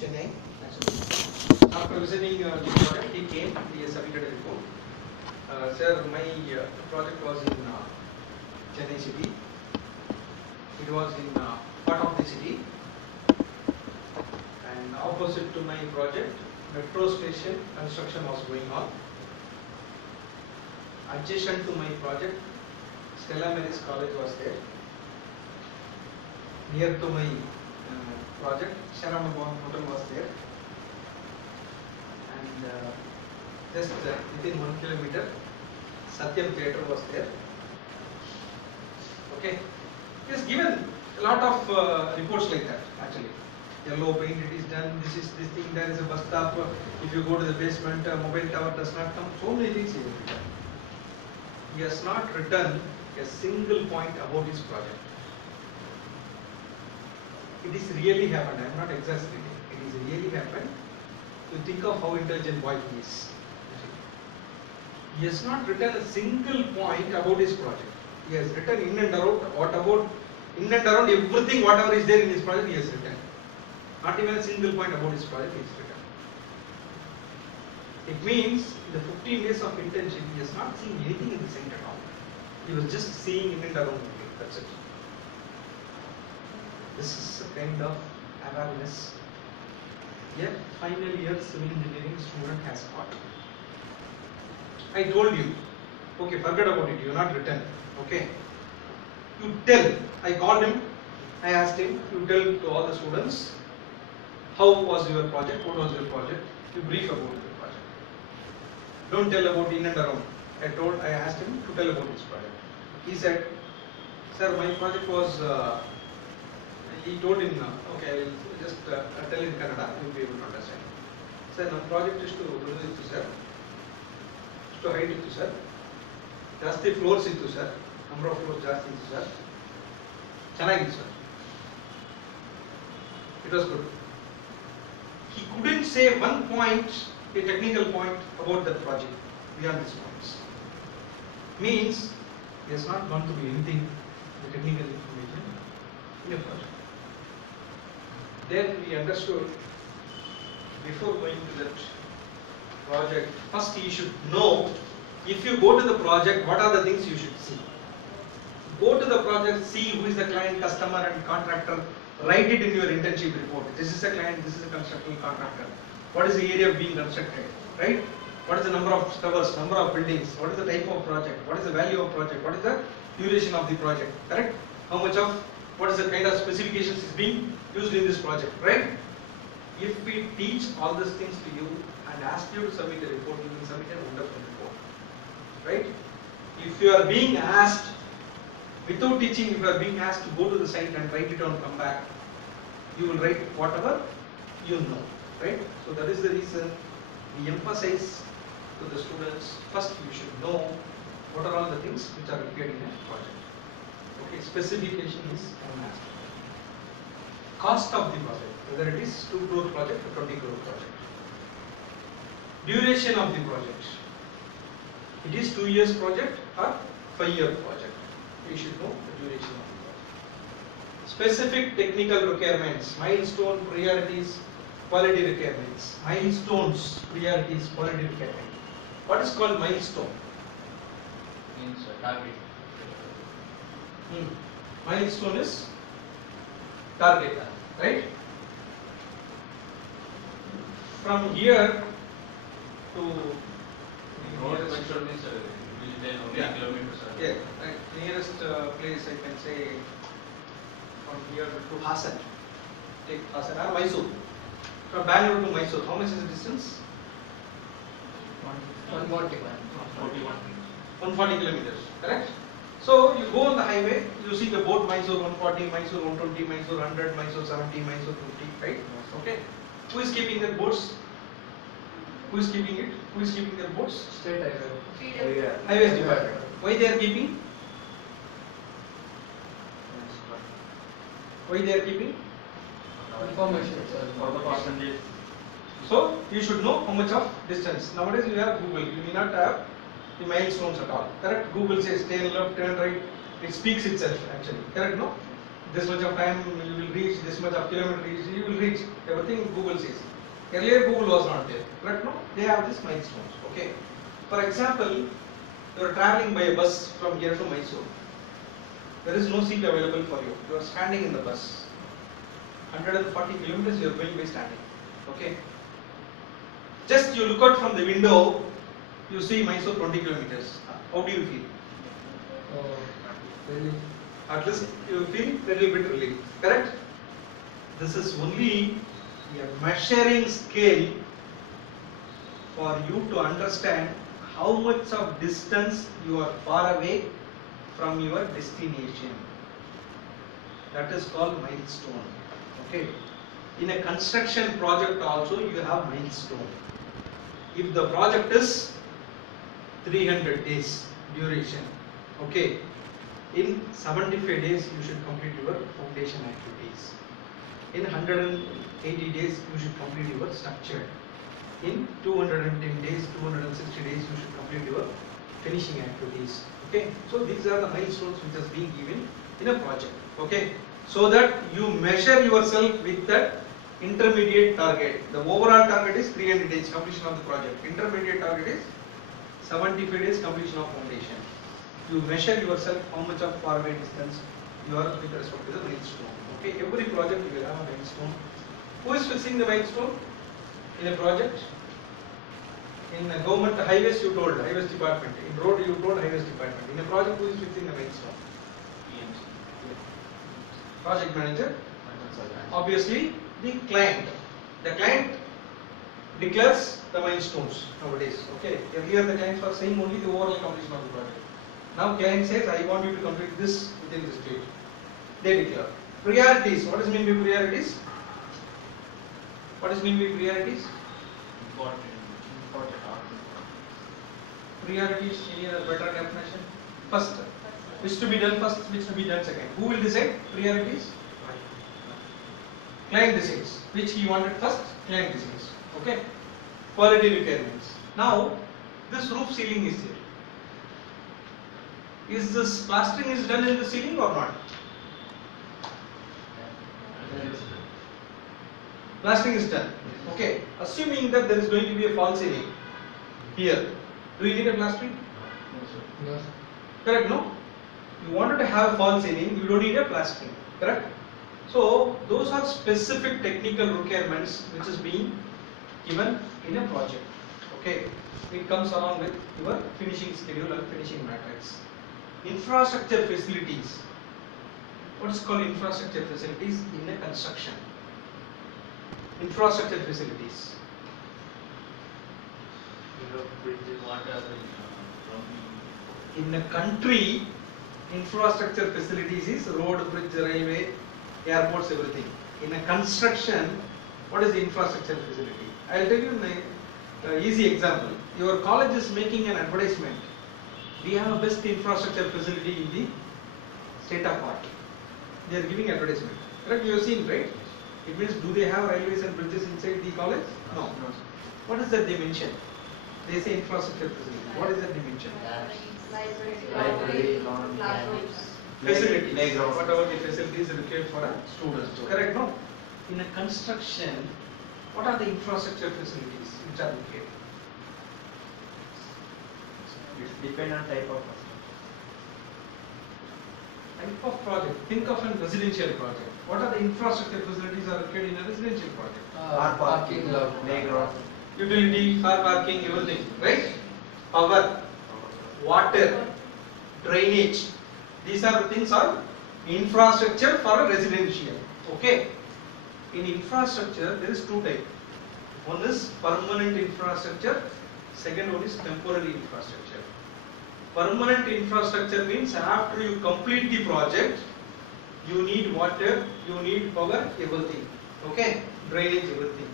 Chennai. After visiting the project, he came, he submitted a report. Sir, my project was in Chennai city. It was in part of the city, and opposite to my project, metro station construction was going on. Adjacent to my project, Stella Maris College was there. Near to my project, Sriraman hotel was there, and just within 1 kilometer, Satyam theatre was there. Okay, he has given a lot of reports like that. Actually, yellow paint, it is done. This is this thing. There is a bus stop. If you go to the basement, mobile tower does not come. So many things he has written. He has not written a single point about his project. It is really happened. I am not exaggerating. It is really happened. You think of how intelligent boy he is. He has not written a single point about his project. He has written in and around everything, whatever is there in his project, he has written. Not even a single point about his project he has written. It means in the 15 days of internship, he has not seen anything in the site at all. He was just seeing in and around it. That's it. This is a kind of awareness. Yet, final year civil engineering student has got. I told you, okay, forget about it, you are not written. Okay. You tell, I called him, I asked him, you tell to all the students, how was your project, what was your project, you brief about your project. Don't tell about in and around. I asked him to tell about his project. He said, sir, my project was, he told him, okay, I will just tell in Kannada, you will be able to understand. Sir, my project is to produce it, sir. To height it, sir. Jasti floors it, sir. Number of floors jasti it, sir. Chanagid, sir. It was good. He couldn't say one point, a technical point about that project beyond these points. Means he has not gone to be anything, the technical information in a project. Then we understood, before going to that project, first you should know, if you go to the project, what are the things you should see. Go to the project, see who is the client, customer and contractor, write it in your internship report. This is a client, this is a construction contractor. What is the area being constructed, right? What is the number of towers, number of buildings, what is the type of project, what is the value of project, what is the duration of the project, correct? How much of, what is the kind of specifications is being used in this project, right? If we teach all these things to you and ask you to submit a report, you will submit a wonderful report, right? If you are being asked, without teaching, if you are being asked to go to the site and write it down, come back, you will write whatever you know, right? So that is the reason we emphasize to the students, first you should know what are all the things which are required in a project. Okay, specification is one aspect. Cost of the project, whether it is 2 crore project or 20 crore project. Duration of the project. It is 2 years project or 5-year project. You should know the duration of the project. Specific technical requirements, milestone, priorities, quality requirements. Milestones, priorities, quality requirements. What is called milestone? Means target. Milestone is target, right? From here to Road milestone means yeah. kilometers. Yeah, right. Nearest place I can say from here to Hassan. Take Hassan or Mysore. From Bangalore to Mysore, how much is the distance? 140 kilometers, correct? So you go on the highway, you see the board Mysore 140, Mysore 120, Mysore 100, Mysore 70, Mysore 50, right? Okay. Who is keeping their boards? Who is keeping it? Who is keeping their boards? State highway. Highways department. Why they are keeping? Why they are keeping? Information for the percentage. So you should know how much of distance. Nowadays you have Google. You may not have the milestones at all. Correct? Google says turn left, turn right. It speaks itself actually. Correct? No? this much of time you will reach, this much of kilometers you will reach. Everything Google says. Earlier Google was not there, correct? No, they have these milestones. Okay. For example, you are traveling by a bus from here to Mysore. There is no seat available for you. You are standing in the bus. 140 kilometers you are going by standing. Okay. Just you look out from the window, you see Mysore 20 kilometers. How do you feel? Really? At least you feel a little bit relief. Correct? This is only a measuring scale for you to understand how much of distance you are far away from your destination. That is called milestone. Okay. In a construction project also you have milestone. If the project is 300 days duration, okay, in 75 days you should complete your foundation activities. In 180 days you should complete your structure. In 210 days, 260 days you should complete your finishing activities. Okay, so these are the milestones which is being given in a project. Okay, so that you measure yourself with that intermediate target. The overall target is 300 days completion of the project. Intermediate target is 75 days completion of foundation. You measure yourself how much of far away distance you are with respect to the milestone. Okay, every project you will have a milestone. Who is fixing the milestone in a project? In the government highways you told highways department. In road you told highways department. In a project who is fixing the milestone? Project manager. Obviously the client. The client declares the milestones nowadays. Okay. Earlier the clients were saying only the overall completion of the project. Now client says I want you to complete this within this date. They declare. Priorities. What is mean by priorities? What is mean by priorities? Important. Priorities, any other better definition? First, which to be done first, which to be done second. Who will decide priorities? Client decides. Which he wanted first, client decides. Okay. Quality requirements. Now, this roof ceiling is there. Is this plastering is done in the ceiling or not? Plastering is done. Okay. Assuming that there is going to be a false ceiling here, do you need a plastering? No. Correct, no? You wanted to have a false ceiling, you don't need a plastering. Correct? So those are specific technical requirements which is being given in a project. Okay. It comes along with your finishing schedule and finishing matrix. Infrastructure facilities. What is called infrastructure facilities in a construction? Infrastructure facilities. In a country, infrastructure facilities is road, bridge, railway, airports, everything. In a construction, what is the infrastructure facility? I will tell you an easy example. Your college is making an advertisement. We have a best infrastructure facility in the state of art. They are giving advertisement. Correct? You have seen, right? It means, do they have railways and bridges inside the college? No. What is that they mention? They say infrastructure facility. What is that they mention? Library, classrooms. Facilities. Whatever the facilities required for a student. Correct? No. In a construction, what are the infrastructure facilities which are required? It depends on type of Type of project. Think of a residential project. What are the infrastructure facilities are required in a residential project? car parking lot, playground. Utility, car parking, everything, right? Power, water, drainage. These are the things are infrastructure for a residential. Okay. In infrastructure, there is two types. One is permanent infrastructure. Second one is temporary infrastructure. Permanent infrastructure means after you complete the project, you need water, you need power, everything. Okay, drainage, everything.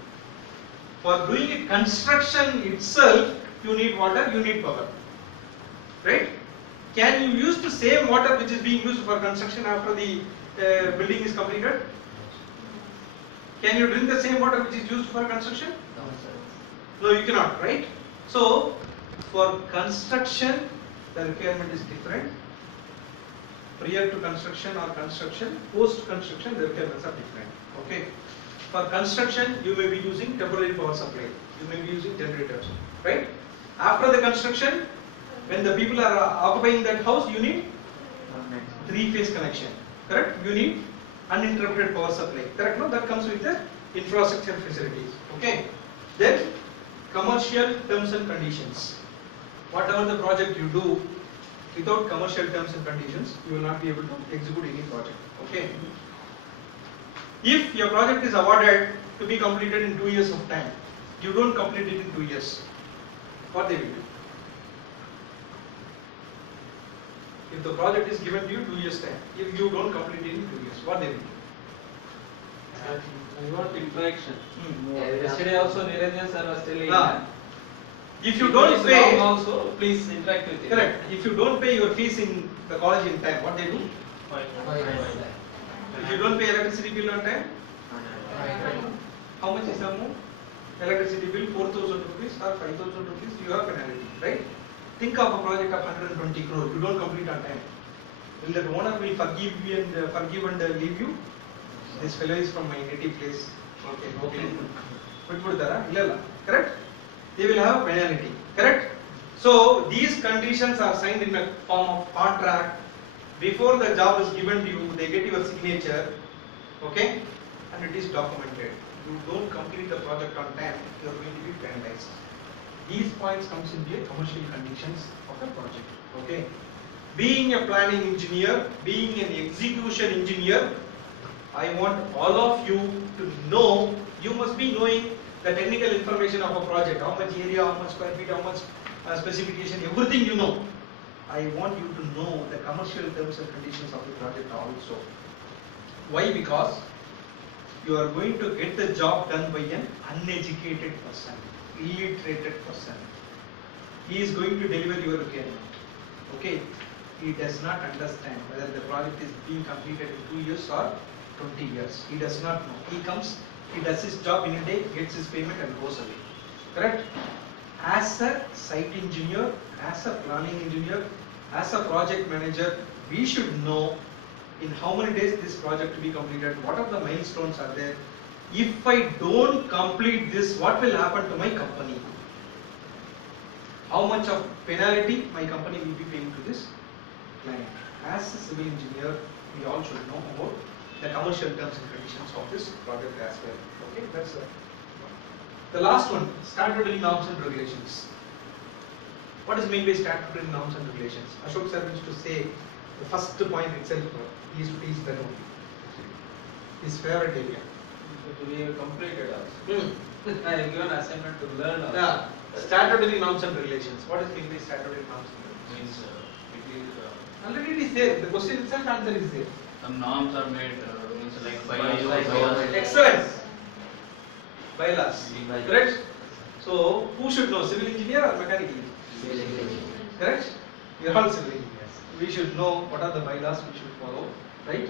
For doing a construction itself, you need water, you need power. Right? Can you use the same water which is being used for construction after the building is completed? Can you drink the same water which is used for construction? No, you cannot, right? So, for construction, the requirement is different. prior to construction or construction, post construction, the requirements are different. Okay. For construction, you may be using temporary power supply. You may be using generators, right? After the construction, when the people are occupying that house, you need three-phase connection. Correct? You need uninterrupted power supply. Correct? No, that comes with the infrastructure facilities. Okay. Then commercial terms and conditions. Whatever the project you do, without commercial terms and conditions, you will not be able to execute any project. Okay. If your project is awarded to be completed in 2 years of time, you don't complete it in 2 years, what they will do? If the project is given to you 2 years time, if you don't complete it in 2 years, what they will do? I want interaction. Yesterday also Niranjan sir was telling. If you don't pay, also please interact with it. correct. If you don't pay your fees in the college in time, what they do? If you don't pay electricity bill on time, how much is the amount? Electricity bill 4,000 rupees or 5,000 rupees, you have penalty, right? Think of a project of 120 crore, you don't complete on time. Will that owner will forgive you and leave you? This fellow is from my native place. Okay. Correct? They will have a penalty. Correct? So these conditions are signed in a form of contract. Before the job is given to you, they get your signature. Okay? And it is documented. You don't complete the project on time, you are going to be penalized. These points comes into the commercial conditions of the project. Okay? Being a planning engineer, being an execution engineer, I want all of you to know, you must be knowing the technical information of a project, how much area, how much square feet, how much specification, everything you know. I want you to know the commercial terms and conditions of the project also. Why? Because you are going to get the job done by an uneducated person, illiterate person. He is going to deliver your requirement. Okay? He does not understand whether the project is being completed in 2 years or 20 years. He does not know. He comes, he does his job in a day, gets his payment and goes away. Correct? As a site engineer, as a planning engineer, as a project manager, we should know in how many days this project to be completed, what are the milestones are there. If I don't complete this, what will happen to my company? How much of penalty my company will be paying to this client. As a civil engineer, we all should know about the commercial terms and conditions of this project as well. Okay, that's the last one, statutory norms and regulations. What is meant by statutory norms and regulations? Ashok sir used to say the first point itself, he used to teach that only. His favorite area. We have completed also. I have given assignment to learn also. Yeah. Statutory norms and regulations. What is meant by statutory norms and regulations? Means it is Already it is there. The question itself answer is there. some norms are made, means like bylaws. Excellent. Bylaws. Correct? So who should know? Civil engineer or mechanical engineer? Correct? We are all civil engineers. We should know what are the bylaws we should follow, right?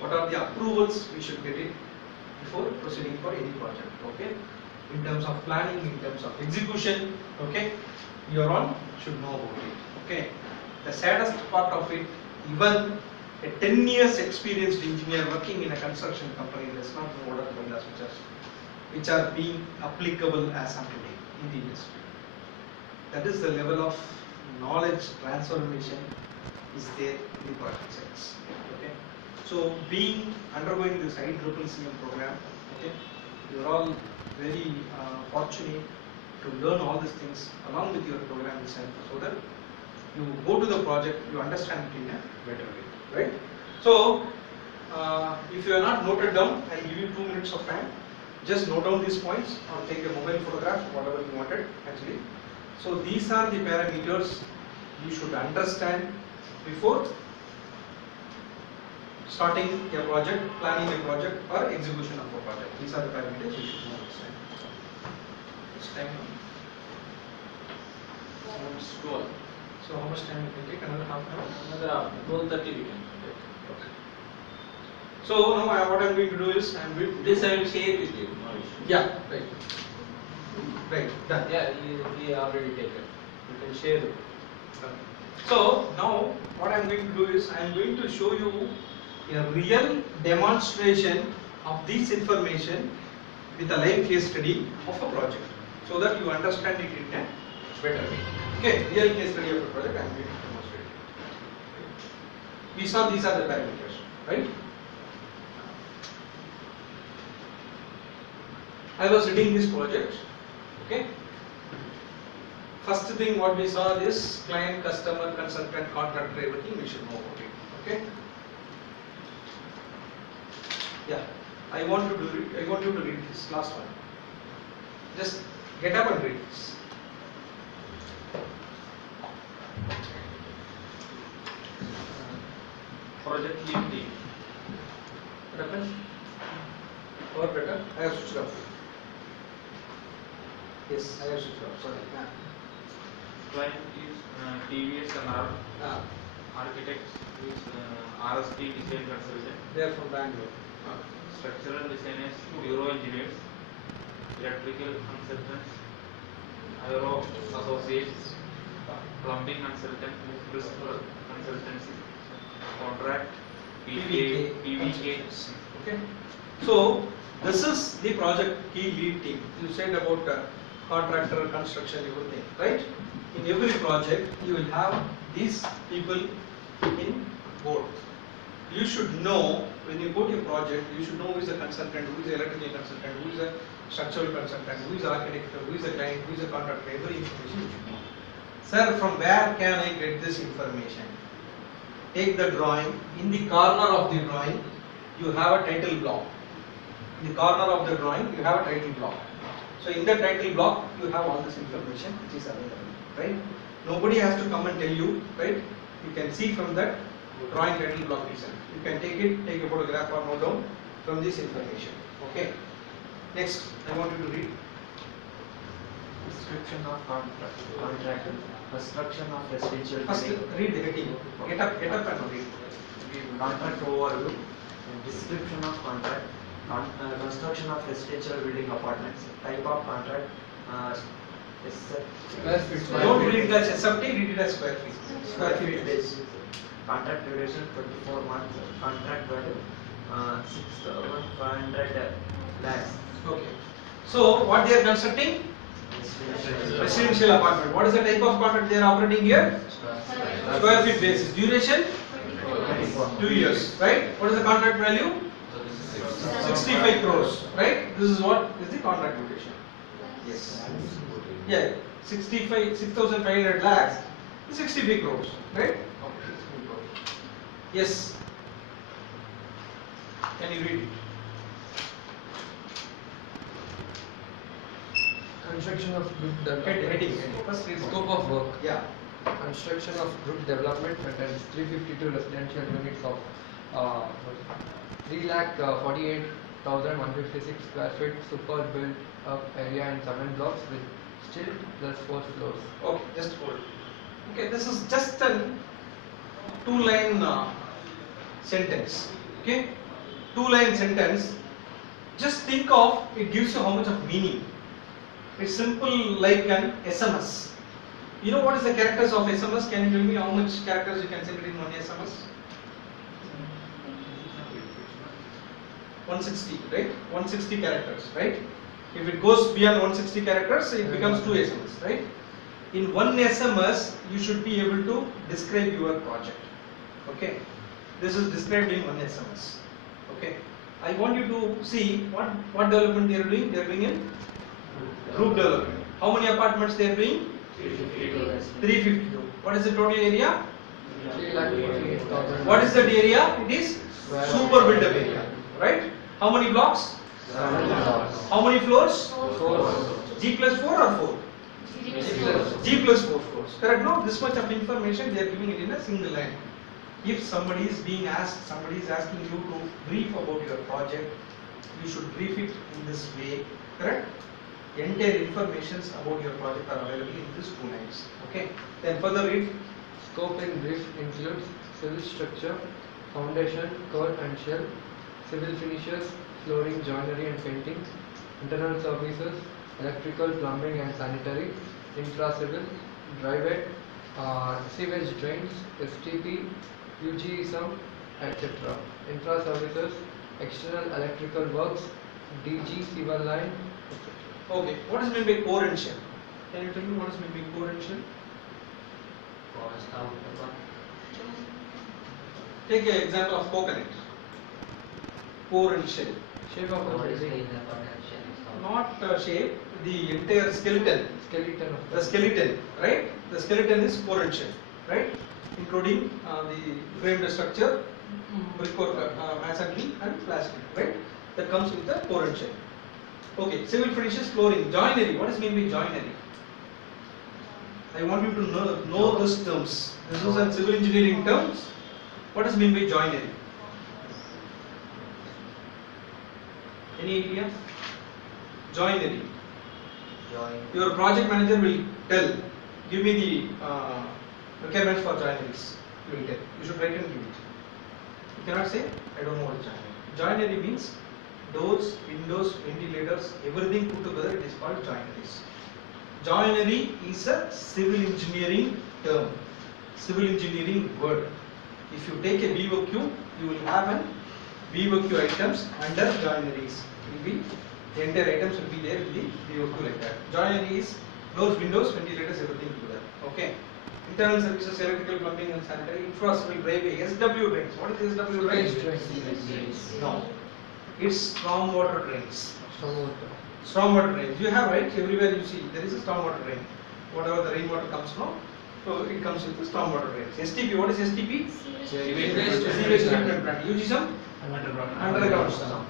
What are the approvals we should get it before proceeding for any project, okay? In terms of planning, in terms of execution, okay? You all should know about it, okay? The saddest part of it, even a 10 years experienced engineer working in a construction company does not know what are the bylaws which are being applicable as of today in the industry. That is the level of knowledge transformation is there in the project sites. Okay. So being undergoing this ICCM program, okay, you are all very fortunate to learn all these things along with your program itself, so that you go to the project, you understand it in a better way, right? So if you are not noted down, I will give you 2 minutes of time. Just note down these points or take a mobile photograph, whatever you wanted actually. So these are the parameters you should understand before starting a project, planning a project or execution of a project. These are the parameters you should know. It's time now. It's 12. So how much time you can take? Another half an hour? Another hour. 12:30 we can take. Okay. So now what I'm going to do is I'm going to This I will share with you. No issue. yeah, right. Right, done. Yeah, he already taken. You can share it. Okay. So now what I am going to do is I am going to show you a real demonstration of this information with a live case study of a project, so that you understand it in a better way. Okay, real case study of a project I am going to demonstrate. We saw these are the parameters, right? I was reading this project. Okay. First thing what we saw is client, customer, consultant, contractor, everything we should know about it. Okay. Yeah. I want you to read this last one. Just get up and read this. Project lead team. What happened? Or better? I have switched off. Yes, I have switched off. Sorry. Client is TVS and our Ah, architects is RST design consultant. they are from Bangalore. Structural designers, bureau engineers, electrical consultants, aero associates, plumbing consultant, principal consultancy, contract, PVK. Okay. So this is the project key lead team. You said about contractor, construction, everything, right? In every project, you will have these people in board. You should know when you go to a project, you should know who is the consultant, who is the electrical consultant, who is the structural consultant, who is the architect, who is the client, who is the contractor. Every information you should know. Sir, from where can I get this information? Take the drawing. In the corner of the drawing, you have a title block. In the corner of the drawing, you have a title block. So in the title block, you have all this information which is available, right? Nobody has to come and tell you, right? You can see from that drawing title block itself. You can take it, take a photograph or note down from this information. Okay. Next, I want you to read. Description of contract, construction of residential First, building. read the heading. Get up and read. Contract overview. Description of contract. Construction of residential building apartments. Type of contract. Square feet. Don't read it as SFT, read it as square feet. Square feet basis. Contract duration 24 months. Contract value 6,500 lakhs. Okay. So what they are constructing? Residential apartment. What is the type of contract they are operating here? Square feet basis. Duration? 2 years. Right? What is the contract value? 65 crores. Right? This is what is the contract duration. Yes. Yeah. 6,500 lakhs. 65 crores. Right? Yes. Can you read it? Construction of group Heading. development. First read. Scope of work. Yeah. Construction of group development contains 352 residential units of 3,48,156 square feet super built up area in 7 blocks with stilt plus 4 floors. Okay, just hold. Okay, this is just a 2-line sentence. Okay, 2-line sentence. Just think of it gives you how much of meaning. It's simple like an SMS. You know what is the characters of SMS? Can you tell me how much characters you can send it in one SMS? 160, right? 160 characters, right? If it goes beyond 160 characters, it becomes 2 SMS, right? In one SMS, you should be able to describe your project. Okay, this is described in one SMS. Okay, I want you to see what development they are doing. They are doing in group development. How many apartments they are doing? 352. What is the total area? 3,48,000. What is that area? It is super built up area, right? How many blocks? 7 blocks. How many floors? 4. G plus 4 or 4? G plus 4 floors. Correct? No, this much of information they are giving it in a single line. If somebody is being asked, somebody is asking you to brief about your project, you should brief it in this way. Correct? Entire informations about your project are available in these 2 lines. Okay. Then further read. Scope in brief includes civil structure, foundation, core and shell, civil finishes, flooring, joinery and painting, internal services, electrical, plumbing and sanitary, infra civil, driveway, sewage drains, STP, UGism, etc. Infra services, external electrical works, DG sewer line, etc. Okay, what is meant by core and shell? Can you tell me what is meant by core and shell? Take an example of coconut. Core and shell. Shape of a building, Not shape, the entire skeleton. skeleton of The skeleton, right? The skeleton is core and shell, right? Including the framed structure, brickwork, masonry and plastic, right? That comes with the core and shell. Okay, civil finishes, flooring, joinery. What is meant by joinery? I want you to know these terms. This is a civil engineering terms. What is meant by joinery? Any idea? Joinery. Your project manager will tell, give me the requirements for joineries. You will tell. You should write and give it. You cannot say, I don't know what is joinery. Joinery means doors, windows, ventilators, everything put together, it is called joineries. Joinery is a civil engineering term, civil engineering word. If you take a VOQ, you will have an VOQ items under joineries. Will be the entire items will be there in the VOQ like that. Joinery is doors, windows, ventilators, everything together. Okay. Internal services, electrical, plumbing, and sanitary. Infrastructure, railway, SW drains. What is SW drains? No, it's stormwater drains. Stormwater drains. You have, right? Everywhere you see there is a stormwater drain. Whatever the rainwater comes from, so it comes with the stormwater drains. STP. What is STP? Sewage treatment plant. UGSM? Underground system.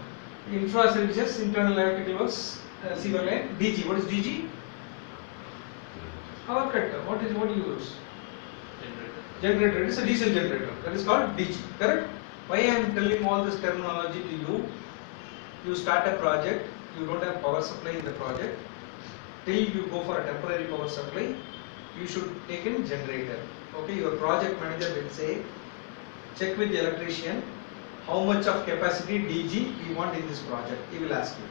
Infra services, internal electrical works, sewer line. DG. What is DG? Power cutter. What do you use? Generator. It is a diesel generator. That is called DG. Correct? Why I am telling all this terminology to you? You start a project. You don't have power supply in the project. Till you go for a temporary power supply, you should take in generator. Okay, your project manager will say, check with the electrician how much of capacity DG we want in this project. He will ask you.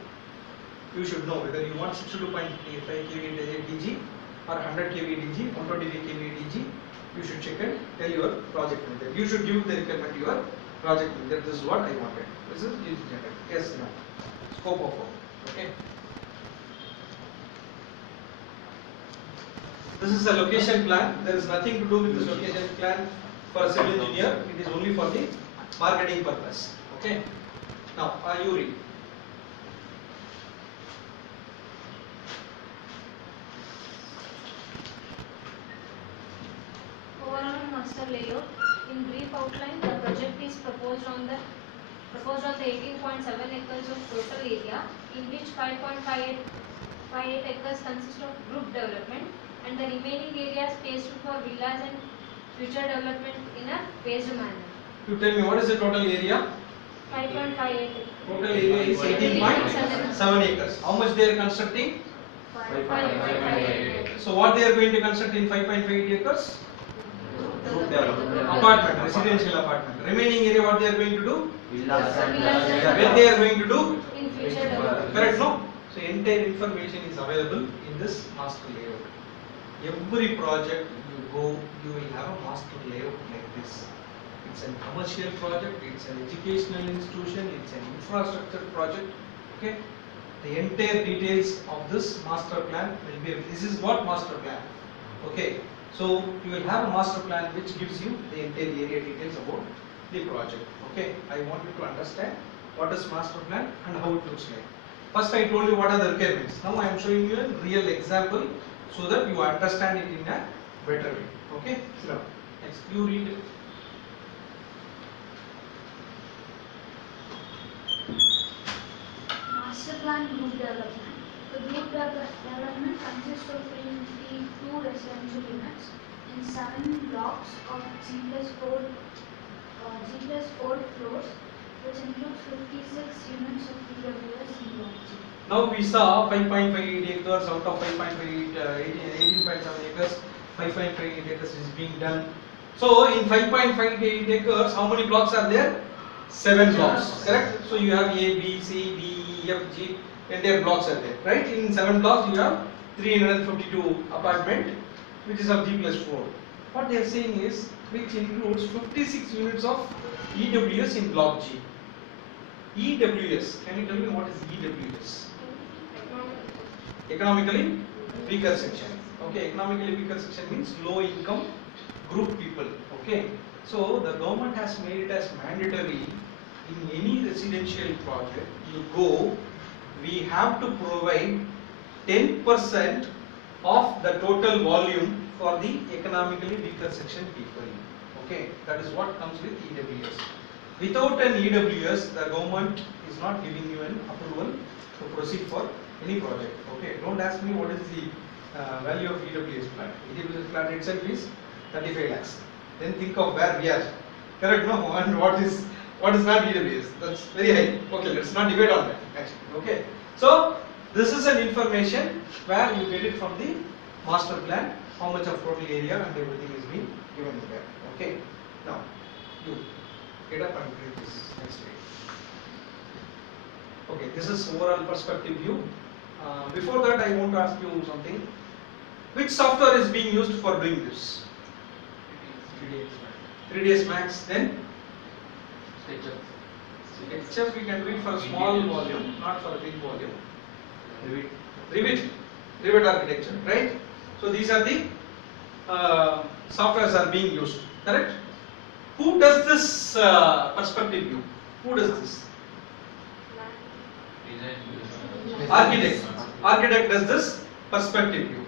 You should know whether you want 62.5 kV DG or 100 kV DG, 125 kV DG. You should check and tell your project manager. You should give the requirement to your project manager. This is what I wanted. This is DG generator. Yes, no. Scope of work. Okay. This is a location plan. There is nothing to do with this location plan for a civil engineer. It is only for the marketing purpose. Okay. Now, you read. Overall master layout. In brief outline, the project is proposed on the 18.7 acres of total area, in which 5.58 acres consist of group development, and the remaining area is spaced for villas and future development in a phased manner. You tell me what is the total area? 5.58. Total area is 18.7 acres. How much they are constructing? 5.58. So what they are going to construct in 5.58 acres? Apartment, residential apartment. Remaining area what they are going to do? When they are going to do? In future development. Correct, no? So entire information is available in this master layout. Every project you go, you will have a master layout like this. It's a commercial project, it's an educational institution, it's an infrastructure project. Okay? The entire details of this master plan will be, this is what master plan. Okay? So you will have a master plan which gives you the entire area details about the project. Okay? I want you to understand what is master plan and how it looks like. First I told you what are the requirements. Now I am showing you a real example so that you understand it in a better way. Okay? So next you read. Master plan group development. The group development consists of 22 residential units in 7 blocks of G+4 floors, which includes 56 units of PWS in block G. Now we saw 5.58 acres out of 18.7 acres, 5.58 acres is being done. So in 5.58 acres, how many blocks are there? 7 blocks, correct? So you have A, B, C, D, E, F, G, entire blocks are there, right? In 7 blocks you have 352 apartment, which is of G+4. what they are saying is which includes 56 units of EWS in block G. EWS, can you tell me what is EWS? Economically weaker section. Okay, economically weaker section means low income group people. Okay, so the government has made it as mandatory in any residential project you go, we have to provide 10% of the total volume for the economically weaker section people. Okay, that is what comes with EWS. Without an EWS, the government is not giving you an approval to proceed for any project. Okay, don't ask me what is the value of EWS plant. EWS plant itself is 35 lakhs. Then think of where we are. Correct? No, and what is not EWS? That's very high. Okay, let's not debate on that. Actually, okay. So this is an information where you get it from the master plan. How much of total area and everything is being given there. Okay. Now you get up and read this next page. Okay, this is overall perspective view. Before that, I want to ask you something. Which software is being used for doing this? 3ds Max. Then SketchUp we can do it for a small volume, not for a big volume. Revit architecture, right? So these are the softwares are being used, correct? Who does this perspective view? Who does this? Architect. Architect does this perspective view.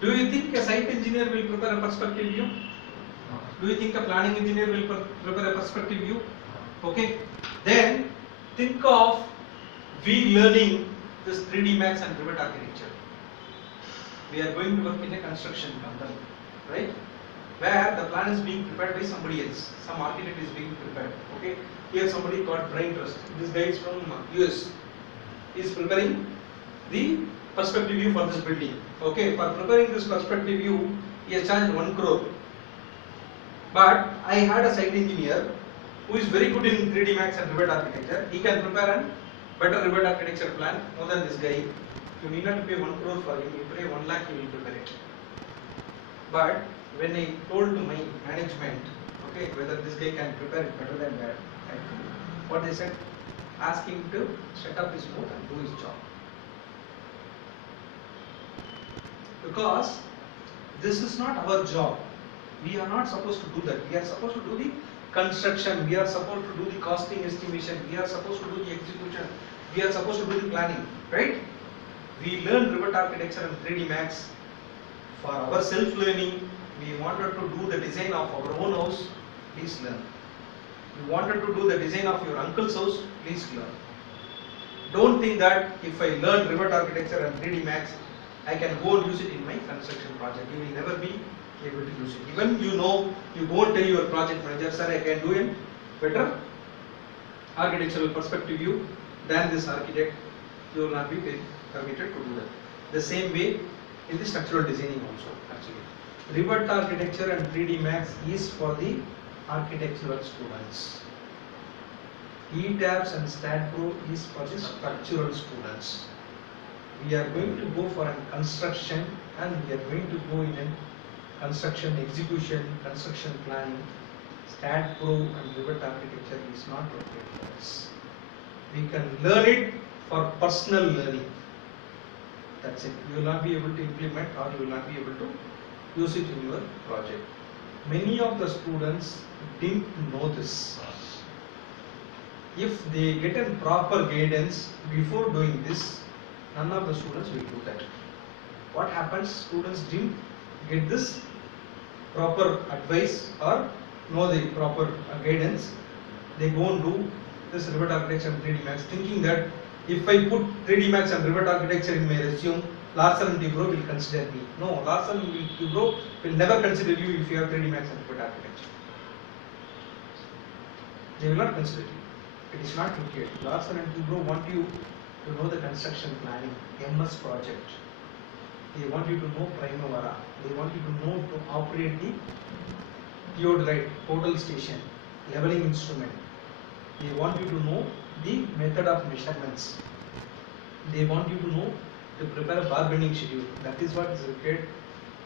Do you think a site engineer will prepare a perspective view? Do you think a planning engineer will prepare a perspective view? Okay. Then think of we learning this 3D Max and Revit architecture. We are going to work in a construction company, right? Where the plan is being prepared by somebody else. Some architect is being prepared. Okay. Here somebody got brain trust. This guy is from US. He is preparing the perspective view for this building. Okay. For preparing this perspective view, he has charged 1 crore. But I had a site engineer who is very good in 3D Max and Revit architecture. He can prepare a better Revit architecture plan more than this guy. You need not to pay 1 crore for him. You pay 1 lakh, he will prepare it. But when I told to my management, okay, whether this guy can prepare it better than that, what they said, ask him to shut up his mouth and do his job. Because this is not our job. We are not supposed to do that. We are supposed to do the construction. We are supposed to do the costing estimation. We are supposed to do the execution. We are supposed to do the planning, right? We learn Revit architecture and 3D Max for our self-learning. We wanted to do the design of our own house. Please learn. You wanted to do the design of your uncle's house. Please learn. Don't think that if I learn Revit architecture and 3D Max, I can go and use it in my construction project. You will never be able to use it. Even you know, you go and tell your project manager, sir, I can do a better architectural perspective view than this architect. You will not be permitted to do that. The same way in the structural designing also, actually. Revit architecture and 3D Max is for the architectural students. ETABS and StatPro is for the structural students. We are going to go for a construction and we are going to go in a construction execution, construction planning. StatPro and Revit architecture is not appropriate for us. We can learn it for personal learning. That's it. You will not be able to implement or you will not be able to use it in your project. Many of the students didn't know this. If they get a proper guidance before doing this, none of the students will do that. What happens? Students didn't get this proper advice or know the proper guidance. They go and do this Revit architecture and 3D Max, thinking that if I put 3D Max and Revit architecture in my resume, Larsen and Toubro will consider me. No, Larsen and Toubro will never consider you if you have 3D Max and Revit architecture. They will not consider you. It is not required. Larsen and Toubro want you to know the construction planning, MS project. They want you to know Primavera. They want you to know to operate the theodolite, total station, leveling instrument. They want you to know the method of measurements. They want you to know to prepare a bar bending schedule. That is what is required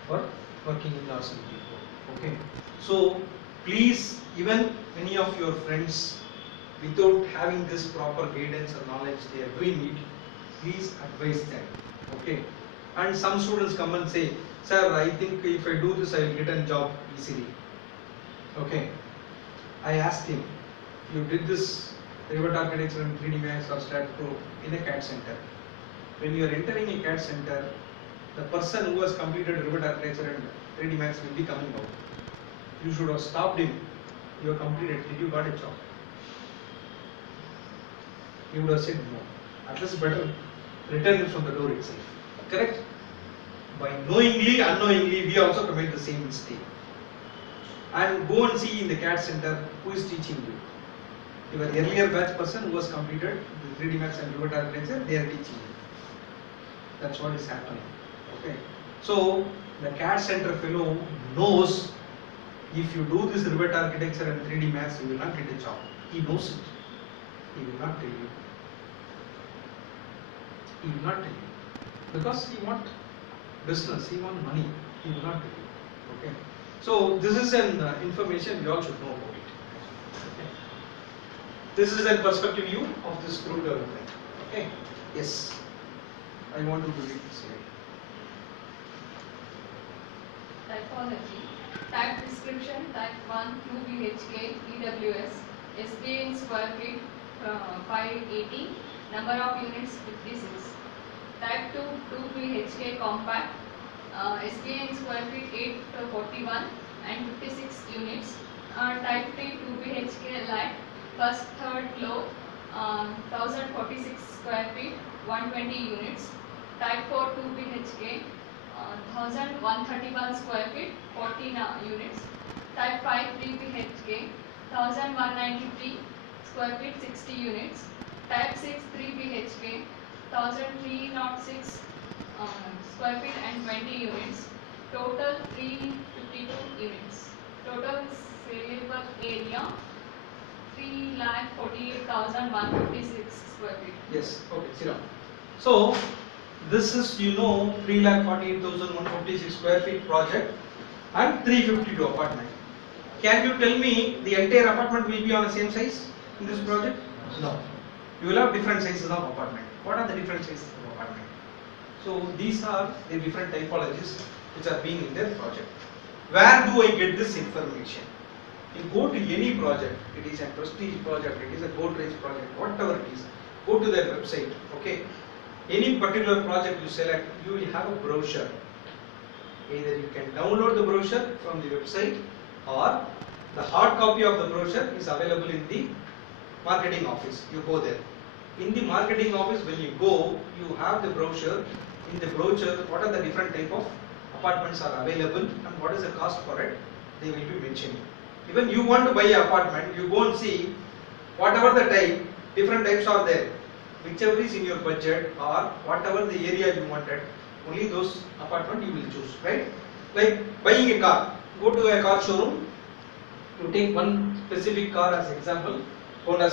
for working in Larsen and Toubro. Okay. So please, even many of your friends, without having this proper guidance or knowledge, they are doing it. Please advise them. Okay. And some students come and say, sir, I think if I do this, I will get a job easily. Okay. I asked him, you did this Revit architecture and 3D Max or Stat Pro in a CAD center. When you are entering a CAD center, the person who has completed Revit architecture and 3D Max will be coming out. You should have stopped him. You have completed. Did you got a job? He would have said no. At least better return it from the door itself. Correct? By knowingly, unknowingly, we also commit the same mistake. And go and see in the CAD center who is teaching you. Your earlier batch person who has completed the 3D Max and Revit architecture, they are teaching you. That's what is happening. Okay. So the CAD center fellow knows if you do this Revit architecture and 3D Max, you will not get a job. He knows it. He will not tell you. He will not tell you. Because he want business, he want money. He will not tell you. Okay. So this is an information you all should know about it. Okay. This is a perspective view of this group development. Okay. Yes. I want you to read this here. Typology. Type description, type 1, 2 BHK, EWS, SBA in square feet, 580, number of units 56. Type 2, 2 BHK compact, SBA in square feet 841 and 56 units. Type 3, 2 BHK light, first, third floor, 1046 square feet, 120 units. Type 4, 2 BHK, 1131 square feet, 14 units. Type 5, 3 BHK, 1193 square feet, 60 units. Type 6, 3 BHK, 1306 square feet and 20 units. Total 352 units. Total saleable area 3,48,156 square feet. Yes. Okay. Sriraman. So this is 3,48,156 square feet project and 352 apartment. Can you tell me the entire apartment will be on the same size in this project? No. You will have different sizes of apartment. What are the different sizes of apartment? So these are the different typologies which are being in their project. Where do I get this information? You go to any project, it is a prestige project, it is a Godrej project, whatever it is, go to their website, okay? Any particular project you select, you will have a brochure. Either you can download the brochure from the website or the hard copy of the brochure is available in the marketing office. You go there. In the marketing office, when you go, you have the brochure. In the brochure, what are the different type of apartments are available and what is the cost for it, they will be mentioning. Even you want to buy an apartment, you go and see whatever the type, different types are there. Whichever is in your budget or whatever the area you wanted, only those apartment you will choose, right? Like buying a car, go to a car showroom, to take one specific car as example, Honda